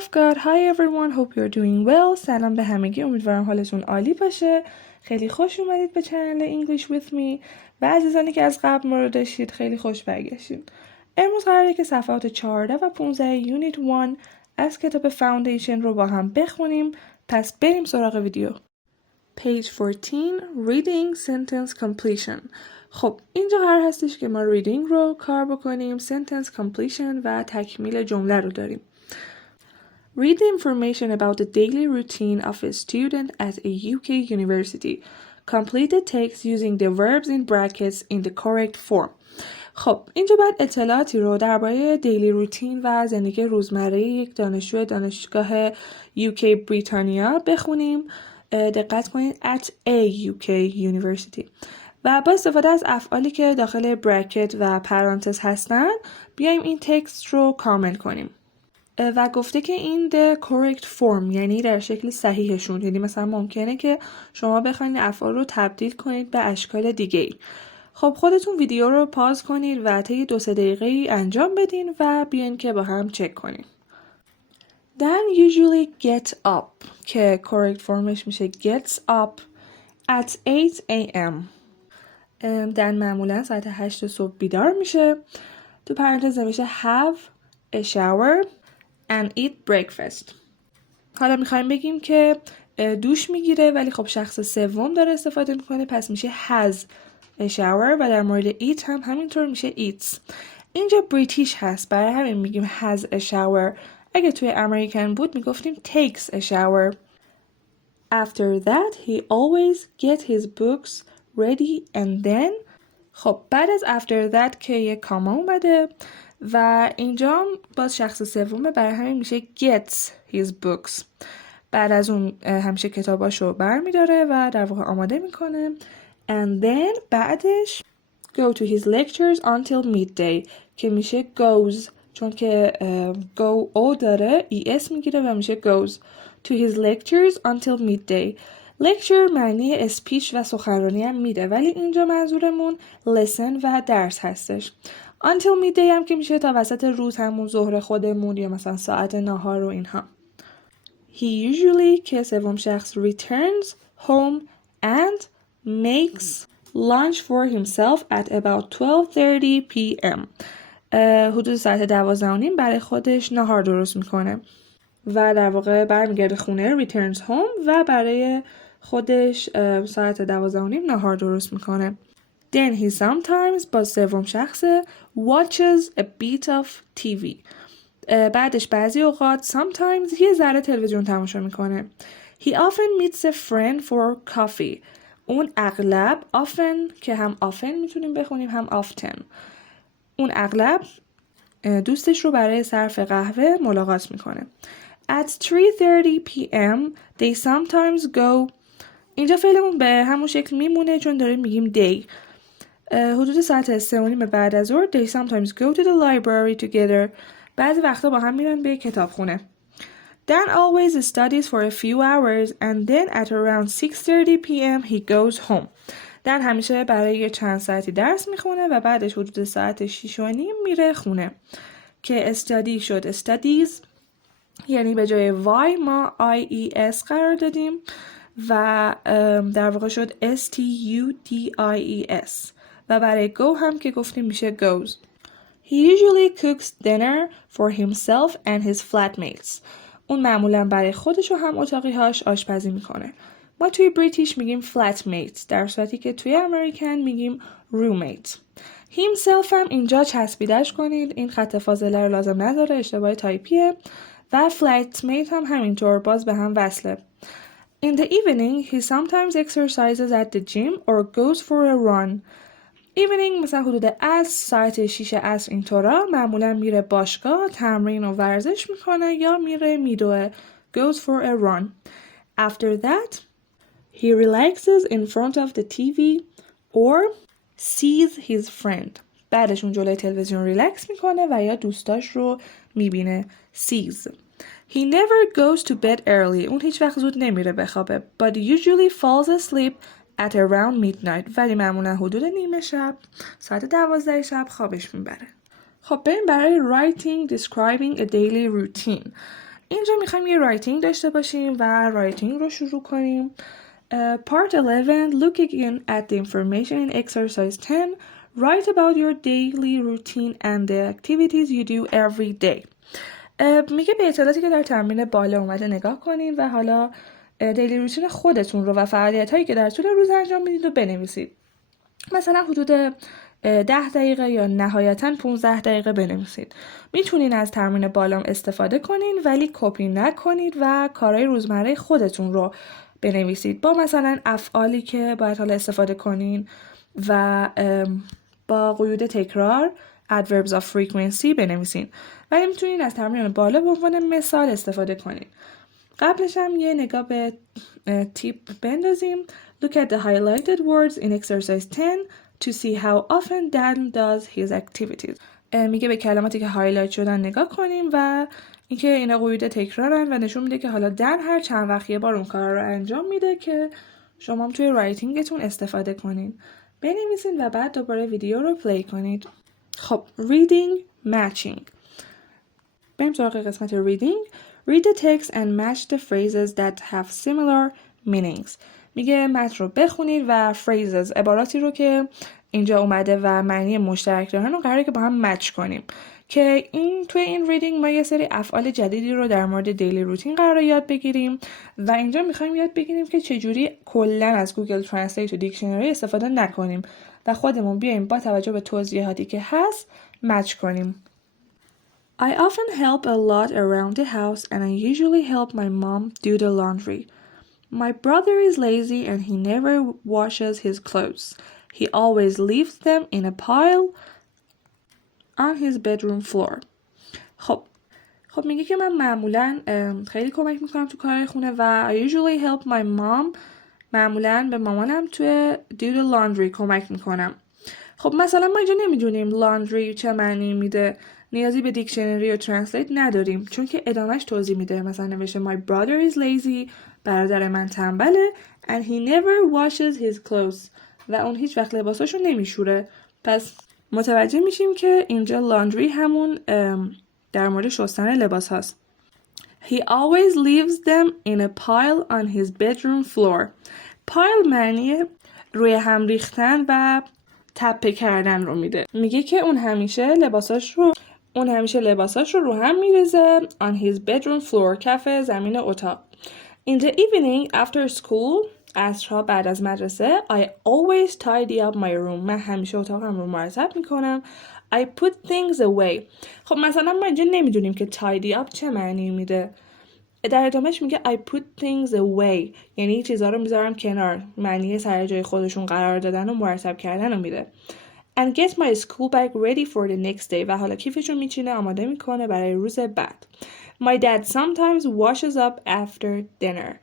of God, hi everyone, hope you're doing well. سلام به همگی، امیدوارم حالتون عالی باشه. خیلی خوش اومدید به چنل English with me و عزیزانی که از قبل ما رو داشتید خیلی خوش برگشتین. امروز قراره که صفحات 14 و 15 یونیت 1 از کتاب فاوندیشن رو با هم بخونیم. پس بریم سراغ ویدیو. Page 14 Reading Sentence Completion. خب اینجا قرار هستش که ما reading رو کار بکنیم. Sentence Completion و تکمیل جمله رو داریم. Read the information about the daily routine of a student at a UK university. Complete the text using the verbs in brackets in the correct form. خب اینجا باید اطلاعاتی رو درباره دیلی روتین و زندگی روزمره یک دانشجو دانشگاه UK بریتانیا بخونیم. دقت کنید at a UK university و با استفاده از افعالی که داخل براکت و پرانتز هستن بیایم این تکست رو کامل کنیم. و گفته که این the correct form یعنی در شکل صحیحشون، یعنی مثلا ممکنه که شما بخواید افعال رو تبدیل کنید به اشکال دیگه ای. خب خودتون ویدیو رو پاز کنید و طی 2-3 دقیقه ای انجام بدین و بیاین که با هم چک کنیم. Dan usually get up که correct formش میشه gets up at 8 a.m. Dan معمولا ساعت 8 صبح بیدار میشه. تو پرانتز نمیشه have a shower and eat breakfast. حالا میخوایم بگیم که دوش میگیره ولی خب شخص سوم داره استفاده میکنه، پس میشه has a shower و در مورد eat هم همینطور میشه eats. اینجا بریتیش هست برای همین میگیم has a shower. اگه توی امریکن بود میگفتیم takes a shower. After that he always get his books ready and then. خب بعد از after that که یک کاما اومده و اینجا باز شخص سومه برای همین میشه gets his books. بعد از اون همیشه کتاباشو برمیداره و در واقع آماده میکنه. And then بعدش go to his lectures until midday که میشه goes چون که go او داره es میگیره و میشه goes to his lectures until midday. lecture معنی اسپیچ و سخنرانی هم میده ولی اینجا منظورمون lesson و درس هستش. until midday هم که میشه تا وسط روز، همون ظهر خودمون یا مثلا ساعت ناهار و اینها. He usually که سوم شخص returns home and makes lunch for himself at about 12:30 p.m. حدود ساعت 12:30 برای خودش ناهار درست میکنه و در واقع برمیگرده خونه returns home و برای خودش ساعت 12:30 ناهار درست میکنه. Then he sometimes با سوم شخص watches a bit of TV. بعدش بعضی اوقات sometimes یه ذره تلویزیون تماشا میکنه. He often meets a friend for coffee. اون اغلب often که هم often میتونیم بخونیم هم often. اون اغلب دوستش رو برای صرف قهوه ملاقات میکنه. At 3:30 p.m. they sometimes go. اینجا فعلمون به همون شکل میمونه چون داریم میگیم they. حدود ساعت 3:30 بعد از ظهر they sometimes go to the library together. بعضی وقتا با هم میرن به کتابخونه. Dan always studies for a few hours and then at around 6:30 p.m. he goes home. Dan همیشه برای چند ساعتی درس میخونه و بعدش حدود ساعت 6:30 میره خونه. که study شد studies یعنی به جای y ما IES قرار دادیم و در واقع شد STUDIES و برای go هم که گفتیم میشه goes. He usually cooks dinner for himself and his flatmates. اون معمولا برای خودش و هم اتاقی‌هاش آشپزی میکنه. ما توی بریتیش میگیم flatmate در صورتی که توی امریکن میگیم roommate. himself هم اینجا چسبیدش کنید، این خط فاصله رو لازم نداره، اشتباه تایپیه و flatmate هم همینطور باز به هم وصله. In the evening he sometimes exercises at the gym or goes for a run. evening مثلا حدود از ساعت 6 عصر اینطورا معمولا میره باشگاه تمرین و ورزش میکنه یا میره میدوه goes for a run. After that he relaxes in front of the TV or sees his friend. بعدش اون جلوی تلویزیون ریلکس میکنه و یا دوستاش رو میبینه sees. He never goes to bed early. اون هیچ وقت زود نمیره بخوابه but usually falls asleep at around midnight. ولی معمولا حدود نیمه شب ساعت 12 شب خوابش میبره. خب بریم برای writing describing a daily routine. اینجا میخوایم یه رایتینگ داشته باشیم و رایتینگ رو شروع کنیم. Part 11. Look again at the information in exercise 10. Write about your daily routine and the activities you do every day. میگه به اطلاعاتی که در تمرین بالا اومده نگاه کنین و حالا دیلی روتین خودتون رو و فعالیت هایی که در طول روز انجام میدید رو بنویسید. مثلا حدود 10 دقیقه یا نهایتاً 15 دقیقه بنویسید. میتونین از تمرین بالام استفاده کنین ولی کپی نکنید و کارهای روزمره خودتون رو بنویسید با مثلا افعالی که باید حالا استفاده کنین و با قیود تکرار adverbs of frequency بنویسین. ولی میتونین از تمرین بالا به عنوان مثال استفاده کنین. قبلش هم یه نگاه به تیپ بندازیم. Look at the highlighted words in exercise 10 to see how often Dan does his activities. میگه به کلماتی که هایلایت شدن نگاه کنیم و اینکه اینا قیود تکرارن و نشون میده که حالا دن هر چند وقت یه بار اون کار رو انجام میده که شما هم توی رایتینگتون استفاده کنین. بنویسین و بعد دوباره ویدیو رو پلی کنید. خب reading matching. بریم سراغ قسمت reading. Read the text and match the phrases that have similar meanings. میگه متن رو بخونید و phrases عباراتی رو که اینجا اومده و معنی مشترک دارن رو قراره که با هم مچ کنیم که توی این ریدینگ ما یه سری افعال جدیدی رو در مورد دیلی روتین قراره یاد بگیریم و اینجا میخوایم یاد بگیریم که چجوری کلا از گوگل ترنسلیت و دیکشنری استفاده نکنیم و خودمون بیایم با توجه به توضیحاتی که هست مچ کنیم. I often help a lot around the house and I usually help my mom do the laundry. My brother is lazy and he never washes his clothes. He always leaves them in a pile on his bedroom floor. خب میگه که من معمولاً خیلی کمک میکنم تو کار خونه و I usually help my mom. معمولاً به مامانم توی do the laundry کمک میکنم. خب مثلا ما اینجا نمیدونیم laundry چه معنی میده. نیازی به دیکشنری و ترنسلیت نداریم چون که ادامهش توضیح میده. مثلا نوشته my brother is lazy. برادر من تنبله and he never washes his clothes. و اون هیچ وقت لباساشو نمیشوره. پس متوجه میشیم که اینجا لاندری همون در مورد شستن لباس هاست. He always leaves them in a pile on his bedroom floor. pile معنی روی هم ریختن و تپه کردن رو میده. میگه که اون همیشه لباساش رو هم میریزه on his bedroom floor کف زمین اتاق. In the evening after school عصرها بعد از مدرسه I always tidy up my room. من همیشه اتاقم رو مرتب میکنم. I put things away. خب مثلا ما اینجا نمیدونیم که tidy up چه معنی میده. در ادامهش میگه I put things away یعنی چیزها رو میذارم کنار. معنی سر جای خودشون قرار دادن و مرتب کردن رو میده. And get my school bag ready for the next day. و حالا کیفشو میچینه آماده میکنه برای روز بعد. My dad sometimes washes up after dinner.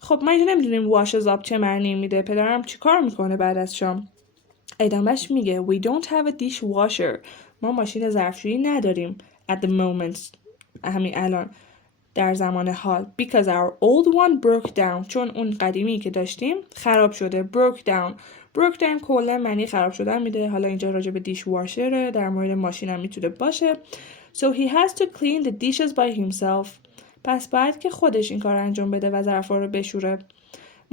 خب ما اینجا نمیدونیم washes up چه معنی میده. پدرم چی کار میکنه بعد از شام؟ ادامهش میگه We don't have a dishwasher. ما ماشین ظرفشویی نداریم at the moment. همین الان در زمان حال. Because our old one broke down. چون اون قدیمی که داشتیم خراب شده. Broke down کلا معنی خراب شدن میده. حالا اینجا راجع به دیشواشره. در مورد ماشین هم میتونه باشه. So he has to clean the dishes by himself. پس باید که خودش این کار انجام بده و ظرفا رو بشوره.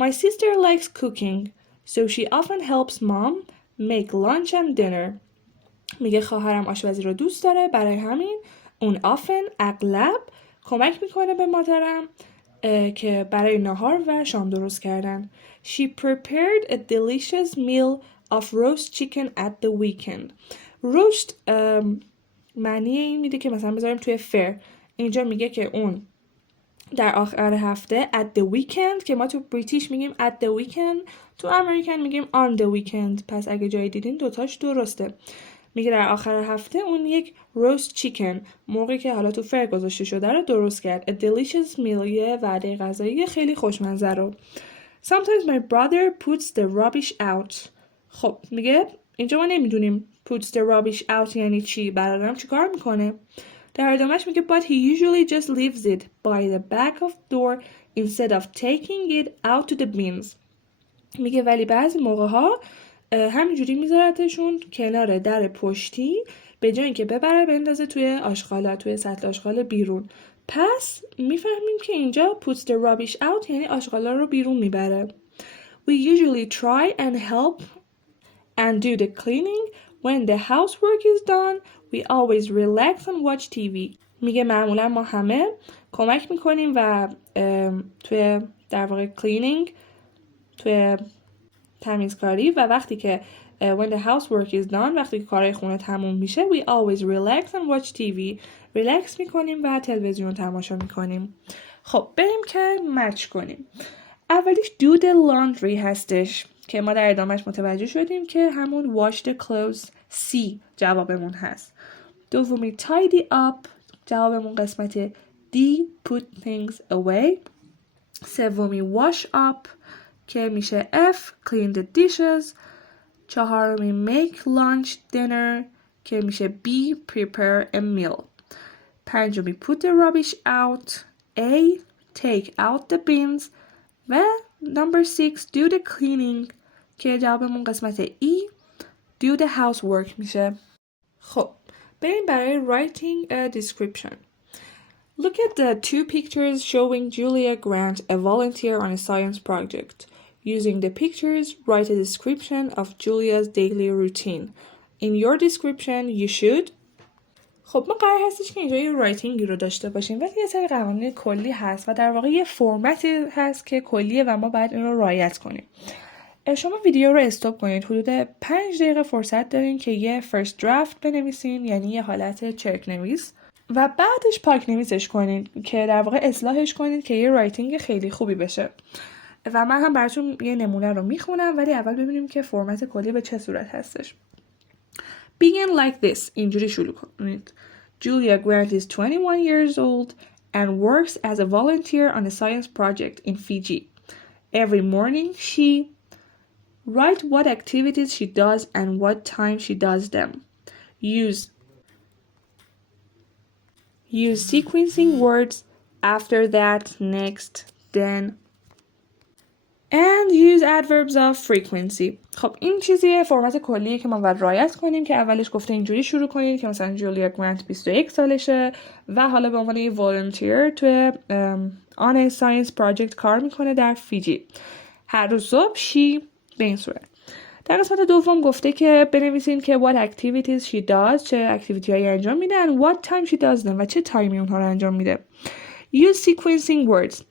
My sister likes cooking. So she often helps mom make lunch and dinner. میگه خواهرم آشپزی رو دوست داره برای همین اون often اغلب کمک میکنه به مادرم که برای نهار و شام درست کردن. She prepared a delicious meal of roast chicken at the weekend. roast معنی این میده که مثلا بذاریم توی فر. اینجا میگه که اون در آخر هفته at the weekend که ما تو بریتیش میگیم at the weekend تو امریکن میگیم on the weekend. پس اگه جایی دیدین دوتاش درسته. میگه در آخر هفته اون یک roast chicken موقعی که حالا تو فر گذاشته شده رو درست کرد. A delicious meal یه وعده غذایی خیلی خوشمزه رو. Sometimes my brother puts the rubbish out. خب میگه اینجا ما نمیدونیم puts the rubbish out یعنی چی. برادرم چی کار میکنه؟ در ادامهش میگه but he usually just leaves it by the back of the door instead of taking it out to the bins. میگه ولی بعضی موقع ها همینجوری میذارتشون کنار در پشتی به جای اینکه ببره بندازه توی آشغالا توی سطل آشغال بیرون. پس میفهمیم که اینجا puts the rubbish out یعنی آشغالا رو بیرون میبره. We usually try and help and do the cleaning. When the housework is done, we always relax and watch TV. میگه معمولا ما همه کمک میکنیم و توی در واقع cleaning توی تمیزکاری و وقتی که when the housework is done وقتی که کارهای خونه تموم میشه we always relax and watch TV. ریلکس میکنیم و تلویزیون تماشا میکنیم. خب بریم که مچ کنیم. اولیش do the laundry هستش که ما در ادامهش متوجه شدیم که همون wash the clothes C جوابمون هست. دومی tidy up جوابمون قسمت D put things away. سومی wash up که میشه F clean the dishes. چهارمی make lunch dinner که میشه B prepare a meal. پنجمی put the rubbish out A take out the bins و number 6 do the cleaning که جوابمون قسمت E do the housework میشه. خب بریم برای writing a description. Look at the two pictures showing Julia Grant, a volunteer on a science project. Using the pictures, write a description of Julia's daily routine. In your description, you should. خب ما قرار هستش که اینجا یه رایتینگی رو داشته باشیم ولی یه سری قوانین کلی هست و در واقع یه فرمتی هست که کلیه و ما باید این رو رعایت کنیم. شما ویدیو رو استاپ کنید. حدود 5 دقیقه فرصت دارین که یه فرست درافت بنویسین، یعنی یه حالت چرک نویس، و بعدش پاک نویسش کنید که در واقع اصلاحش کنید که یه رایتینگ خیلی خوبی بشه. و من هم براتون یه نمونه رو میخونم ولی اول ببینیم که فرمت کلی به چه صورت هستش. Begin like this. اینجوری شروع کنید. Julia Grant is 21 years old and works as a volunteer on a science project in Fiji. Every morning she write what activities she does and what time she does them. Use sequencing words after that, next, then, and use adverbs of frequency. خب این چیزیه فرمت کلیه که ما باید رعایت کنیم که اولش گفته اینجوری شروع کنید که مثلا جولیا گرانت 21 سالشه و حالا به عنوان یه volunteer توی on a science project کار میکنه در فیجی. هر روز صبح she به این صورت. در قسمت دوم گفته که بنویسین که what activities she does چه اکتیویتی هایی انجام میده and what time she does them و چه تایمی اونها رو انجام میده. Use sequencing words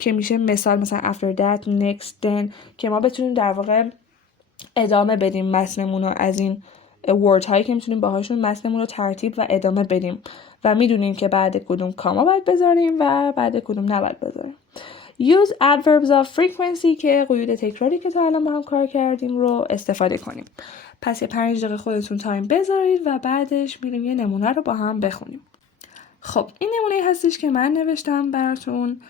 که میشه مثال مثلا after that, next, then که ما بتونیم در واقع ادامه بدیم متنمون رو از این word هایی که میتونیم باهاشون متنمون رو ترتیب و ادامه بدیم و میدونیم که بعد کدوم کاما باید بذاریم و بعد کدوم نباید بذاریم. Use adverbs of frequency که قیود تکراری که تا الان با هم کار کردیم رو استفاده کنیم. پس یه 5 دقیقه خودتون تایم بذارید و بعدش میریم یه نمونه رو با هم بخونیم. خب این نمونه هستش که من نوشتم براتون.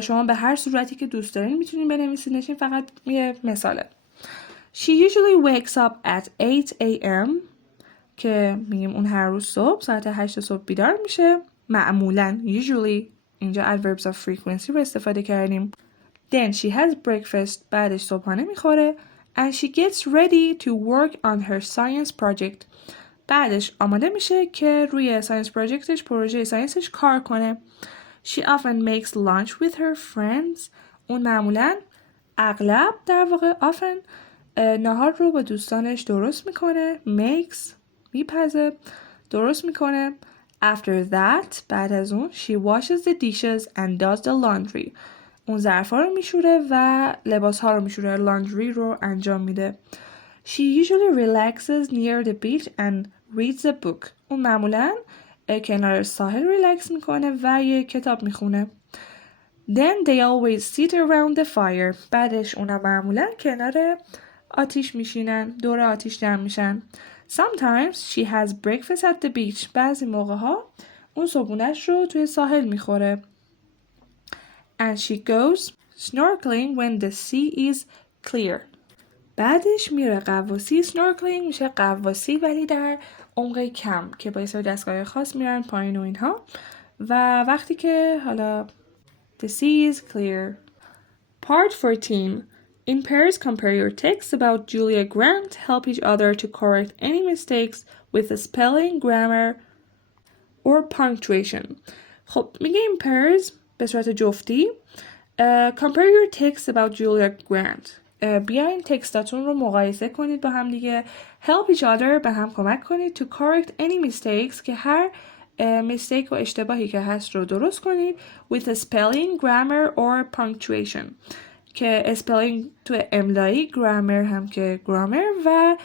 شما به هر صورتی که دوست دارین میتونین بنویسینش. این فقط یه مثاله. She usually wakes up at 8 a.m. که میگیم اون هر روز صبح ساعت 8 صبح بیدار میشه. معمولاً usually اینجا adverbs of frequency رو استفاده کردیم. Then she has breakfast بعدش صبحانه میخوره. And she gets ready to work on her science project بعدش آماده میشه که روی ساینس پروژکتش پروژه ساینسش کار کنه. She often makes lunch with her friends. اون معمولاً اغلب در واقع often نهار رو با دوستانش درست میکنه. Makes میپزه درست میکنه. After that بعد از اون she washes the dishes and does the laundry. اون ظرفا رو میشوره و لباس ها رو میشوره. laundry رو انجام میده. She usually relaxes near the beach and reads a book. اون معمولاً کنار ساحل ریلکس میکنه و یه کتاب میخونه. Then they always sit around the fire. بعدش اونا معمولاً کنار آتیش میشینن. دور آتیش جمع میشن. Sometimes she has breakfast at the beach. بعضی موقع ها اون صبحونش رو توی ساحل میخوره. And she goes snorkeling when the sea is clear. بعدش میره غواصی. snorkeling میشه غواصی ولی در عمق کم که با یه سری دستگاه خاص میرن پایین و اینها. و وقتی که حالا the sea is clear. Part 14. In pairs, compare your texts about Julia Grant. Help each other to correct any mistakes with the spelling, grammar, or punctuation. خب میگه in pairs به صورت جفتی. Compare your text about Julia Grant. بیاین تکستاتون رو مقایسه کنید با هم دیگه. Help each other به هم کمک کنید to correct any mistakes که هر mistake و اشتباهی که هست رو درست کنید with a spelling, grammar or punctuation. که spelling تو املایی، grammar هم که grammar و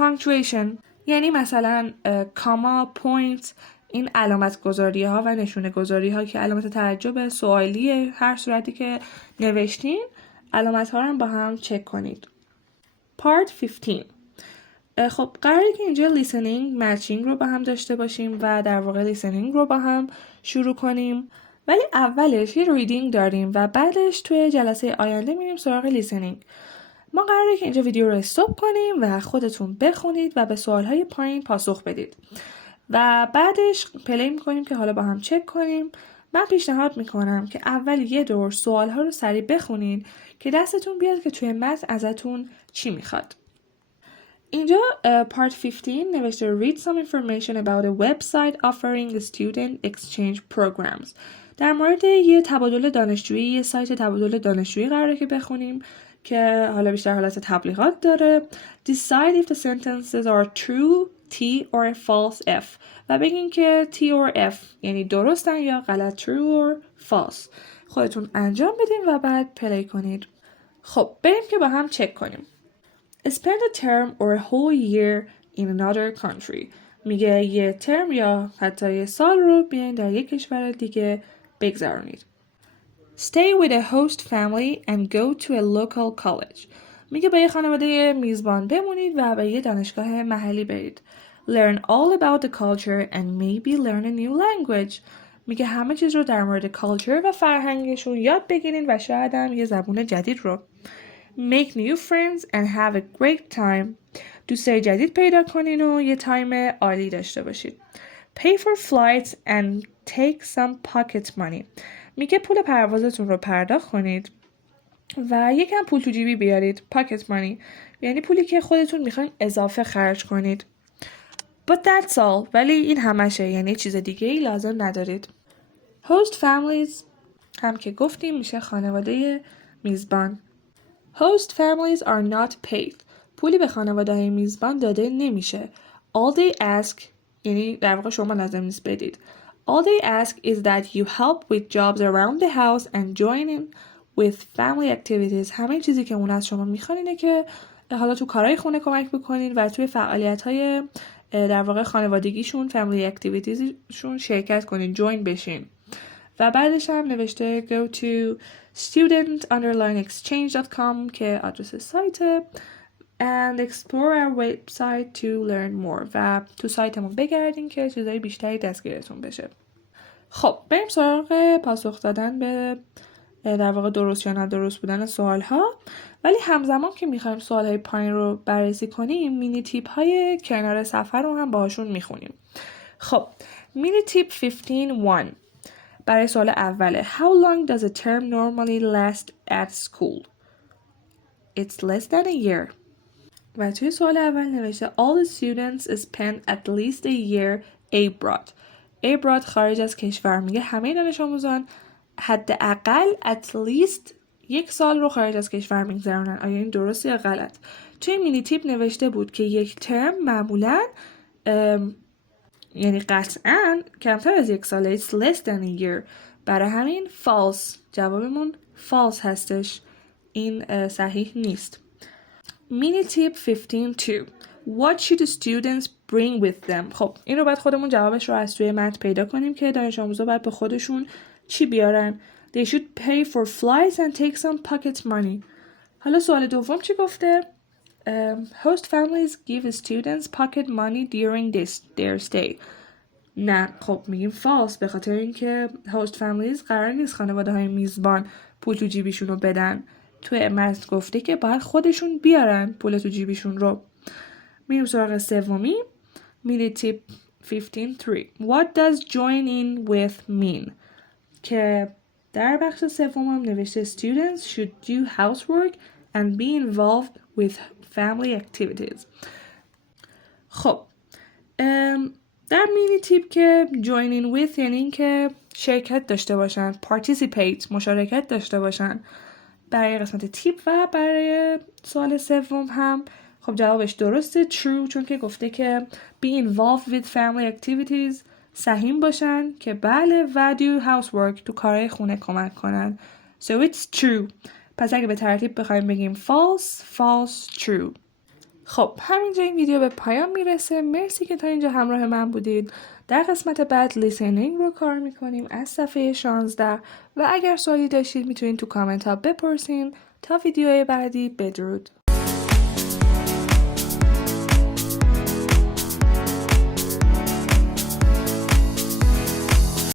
punctuation یعنی مثلا کاما، پوینت، این علامت گذاری ها و نشونه گذاری ها که علامت تعجب، سوالی، هر صورتی که نوشتین علامت ها رو هم با هم چک کنید. Part 15. خب قراره که اینجا listening، matching رو با هم داشته باشیم و در واقع listening رو با هم شروع کنیم. ولی اولش یه reading داریم و بعدش توی جلسه آینده میریم سراغ listening. ما قراره که اینجا ویدیو رو استاپ کنیم و خودتون بخونید و به سوالهای پایین پاسخ بدید. و بعدش پلی میکنیم که حالا با هم چک کنیم. من پیشنهاد میکنم که اول یه دور سوالها رو سریع بخونید که دستتون بیاد که توی متن ازتون چی میخواد. اینجا part 15 نوشته read some information about a website offering student exchange programs. در مورد یه تبادل دانشجویی، یه سایت تبادل دانشجویی قراره که بخونیم که حالا بیشتر حالت تبلیغات داره. Decide if the sentences are true, T or false F. و بگین که T or F یعنی درستن یا غلط، true or false. خودتون انجام بدین و بعد پلی کنید. خب بریم که با هم چک کنیم. Spend a term or a whole year in another country. میگه یه ترم یا حتی یه سال رو بیاین در یک کشور دیگه بگذرونید. Stay with a host family and go to a local college. میگه با یه خانواده میزبان بمونید و به یه دانشگاه محلی برید. Learn all about the culture and maybe learn a new language. میگه همه چیز رو در مورد culture و فرهنگشون یاد بگیرین و شاید هم یه زبون جدید رو. Make new friends and have a great time. دوستای جدید پیدا کنین و یه تایم عالی داشته باشید. Pay for flights and take some pocket money. میگه پول پروازتون رو پرداخت کنید و یکم پول تو جیبی بیارید. Pocket money یعنی پولی که خودتون میخواین اضافه خرج کنید. But that's all. ولی این همشه، یعنی چیز دیگه ای لازم ندارید. Host families هم که گفتیم میشه خانواده میزبان. Host families are not paid. پولی به خانواده های میزبان داده نمیشه. All they ask یعنی در واقع شما لازم نیست بدید. All they ask is that you help with jobs around the house and join in with family activities. همه چیزی که اون از شما میخوان اینه که حالا تو کارهای خونه کمک بکنید و توی فعالیت‌های در واقع خانوادگیشون، family activitiesشون شرکت کنید، join بشین. و بعدش هم نوشته go to student_exchange.com که آدرس سایت and explore our website to learn more. و تو سایتمون بگردین که چیزای بیشتری دستگیرتون بشه. خب بریم سراغ پاسخ دادن به در واقع درست یا نادرست بودن سوال ها. ولی همزمان که میخوایم سوال های پایین رو بررسی کنیم مینی تیپ های کنار صفحه رو هم باهاشون میخونیم. خب مینی تیپ 15.1 برای سوال اوله. How long does a term normally last at school? It's less than a year. و توی سوال اول نوشته all the students spend at least a year abroad. abroad خارج از کشور. میگه همه دانش آموزان حداقل at least یک سال رو خارج از کشور میگذرونن. آیا این درسته یا غلط؟ توی مینی تیپ نوشته بود که یک ترم معمولاً یعنی قطعاً کمتر از یک ساله. It's less than a year. برای همین false. جوابمون false هستش. این صحیح نیست. مینی تیپ 15.2 What should the students bring with them? خب این رو باید خودمون جوابش رو از توی متن پیدا کنیم که دانش آموزا باید به خودشون چی بیارن. They should pay for flights and take some pocket money. حالا سوال دوم چی گفته؟ Host families give students pocket money during their stay. نه خب میگیم false به خاطر اینکه host families قرار نیست خانواده های میزبان پول تو جیبیشون رو بدن. توی متن گفته که باید خودشون بیارن پول تو جیبیشون رو. میریم سراغ سومی. مینی تیپ 15.3 What does join in with mean? که در بخش سوم هم نوشته Students should do housework and be involved with family activities. خب در مینی تیپ که join in with یعنی این که شرکت داشته باشن، participate مشارکت داشته باشن برای قسمت تیپ و برای سوال سوم هم خب جوابش درسته true چون که گفته که be involved with family activities سهیم باشن که بله و do housework تو کارهای خونه کمک کنن so it's true. پس اگه به ترتیب بخوایم بگیم false true. خب همینجا این ویدیو به پایان میرسه. مرسی که تا اینجا همراه من بودید. در قسمت بعد لیسنینگ رو کار میکنیم از صفحه 16 و اگر سوالی داشتید میتونید تو کامنت ها بپرسین. تا ویدیوهای بعدی بدرود.